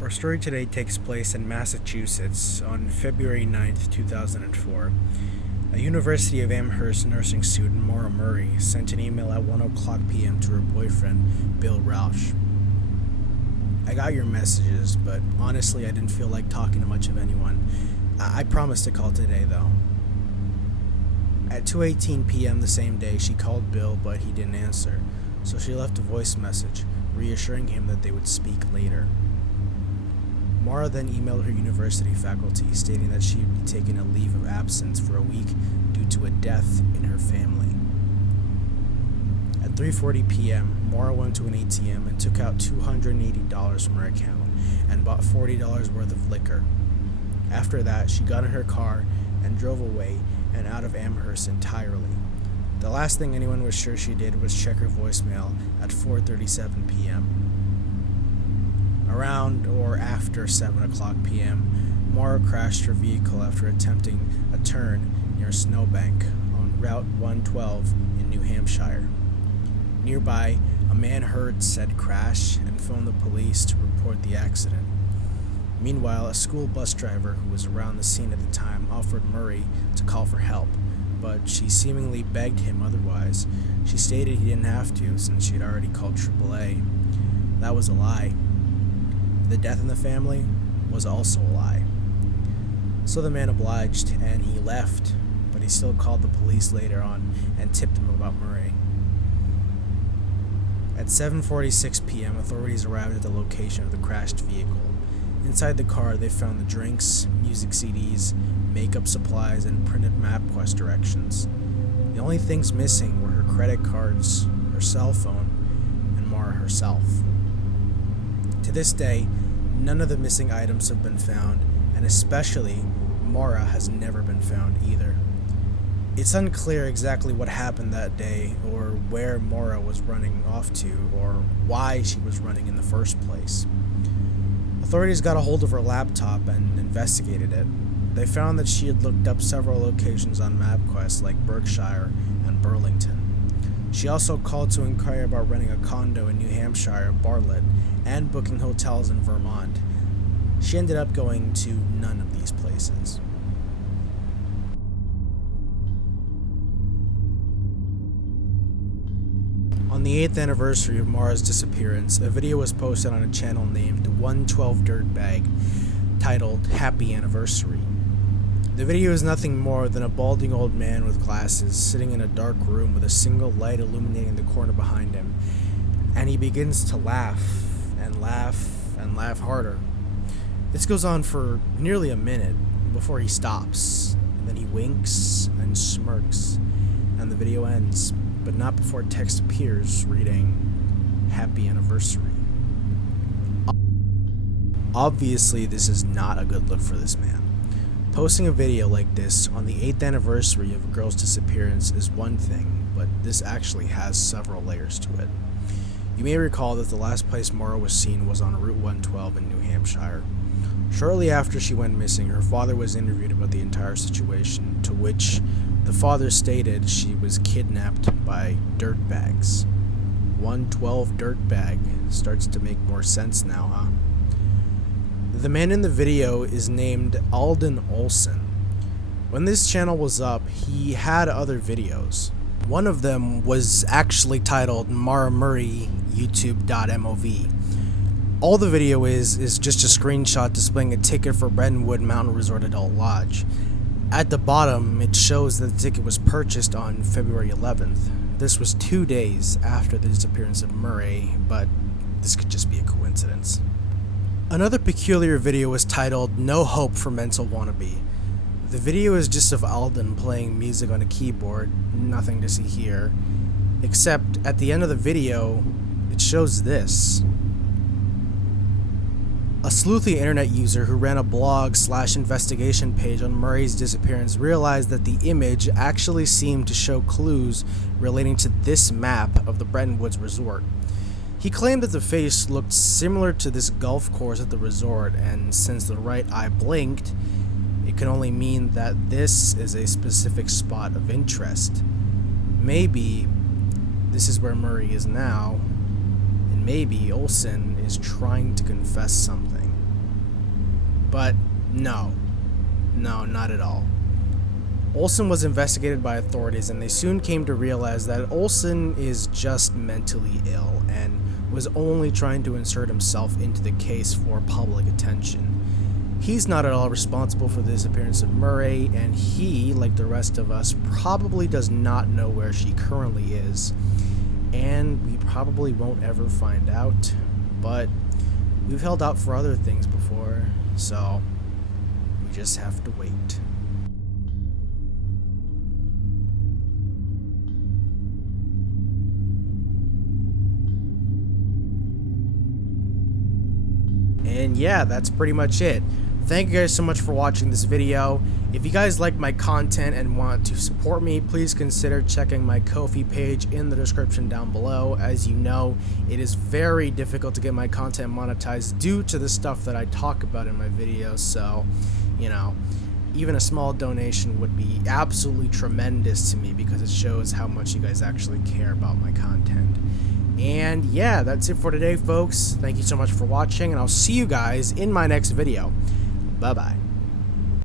Our story today takes place in Massachusetts on February 9th, 2004. A University of Amherst nursing student, Maura Murray, sent an email at 1 o'clock p.m. to her boyfriend, Bill Rausch. I got your messages, but honestly I didn't feel like talking to much of anyone. I promised to call today, though. At 2:18 p.m. the same day, she called Bill, but he didn't answer, so she left a voice message, reassuring him that they would speak later. Maura then emailed her university faculty stating that she would be taking a leave of absence for a week due to a death in her family. At 3:40 p.m., Maura went to an ATM and took out $280 from her account and bought $40 worth of liquor. After that, she got in her car and drove away and out of Amherst entirely. The last thing anyone was sure she did was check her voicemail at 4:37 p.m. Around or after 7 o'clock p.m., Maura crashed her vehicle after attempting a turn near Snowbank on Route 112 in New Hampshire. Nearby, a man heard said crash and phoned the police to report the accident. Meanwhile, a school bus driver who was around the scene at the time offered Murray to call for help, but she seemingly begged him otherwise. She stated he didn't have to since she had already called AAA. That was a lie. The death in the family was also a lie. So the man obliged and he left, but he still called the police later on and tipped them about Murray. At 7:46 p.m., authorities arrived at the location of the crashed vehicle. Inside the car, they found the drinks, music CDs, makeup supplies, and printed MapQuest directions. The only things missing were her credit cards, her cell phone, and Maura herself. To this day, none of the missing items have been found, and especially Maura has never been found either. It's unclear exactly what happened that day, or where Maura was running off to, or why she was running in the first place. Authorities got a hold of her laptop and investigated it. They found that she had looked up several locations on MapQuest like Berkshire and Burlington. She also called to inquire about renting a condo in New Hampshire, Bartlett, and booking hotels in Vermont. She ended up going to none of these places. On the 8th anniversary of Maura's disappearance, a video was posted on a channel named 112 Dirtbag, titled Happy Anniversary. The video is nothing more than a balding old man with glasses sitting in a dark room with a single light illuminating the corner behind him, and he begins to laugh and laugh and laugh harder. This goes on for nearly a minute before he stops, and then he winks and smirks, and the video ends, but not before text appears reading, Happy Anniversary. Obviously, this is not a good look for this man. Posting a video like this on the 8th anniversary of a girl's disappearance is one thing, but this actually has several layers to it. You may recall that the last place Maura was seen was on Route 112 in New Hampshire. Shortly after she went missing, her father was interviewed about the entire situation, to which the father stated she was kidnapped by dirtbags. 112 Dirtbag starts to make more sense now, huh? The man in the video is named Alden Olson. When this channel was up, he had other videos. One of them was actually titled Maura Murray YouTube.mov. All the video is just a screenshot displaying a ticket for Brentwood Mountain Resort Adult Lodge. At the bottom, it shows that the ticket was purchased on February 11th. This was 2 days after the disappearance of Murray, but this could just be a coincidence. Another peculiar video was titled "No Hope for Mental Wannabe." The video is just of Alden playing music on a keyboard, nothing to see here, except at the end of the video, it shows this. A sleuthy internet user who ran a blog/investigation page on Murray's disappearance realized that the image actually seemed to show clues relating to this map of the Bretton Woods Resort. He claimed that the face looked similar to this golf course at the resort, and since the right eye blinked, it can only mean that this is a specific spot of interest. Maybe this is where Murray is now, and maybe Olsen is trying to confess something. But no, not at all. Olsen was investigated by authorities, and they soon came to realize that Olsen is just mentally ill and was only trying to insert himself into the case for public attention. He's not at all responsible for the disappearance of Murray, and he, like the rest of us, probably does not know where she currently is. And we probably won't ever find out, but we've held out for other things before, so we just have to wait. And yeah, that's pretty much it. Thank you guys so much for watching this video. If you guys like my content and want to support me, please consider checking my Ko-fi page in the description down below. As you know, it is very difficult to get my content monetized due to the stuff that I talk about in my videos, so, you know, even a small donation would be absolutely tremendous to me because it shows how much you guys actually care about my content. And yeah, that's it for today, folks. Thank you so much for watching, and I'll see you guys in my next video. Bye-bye.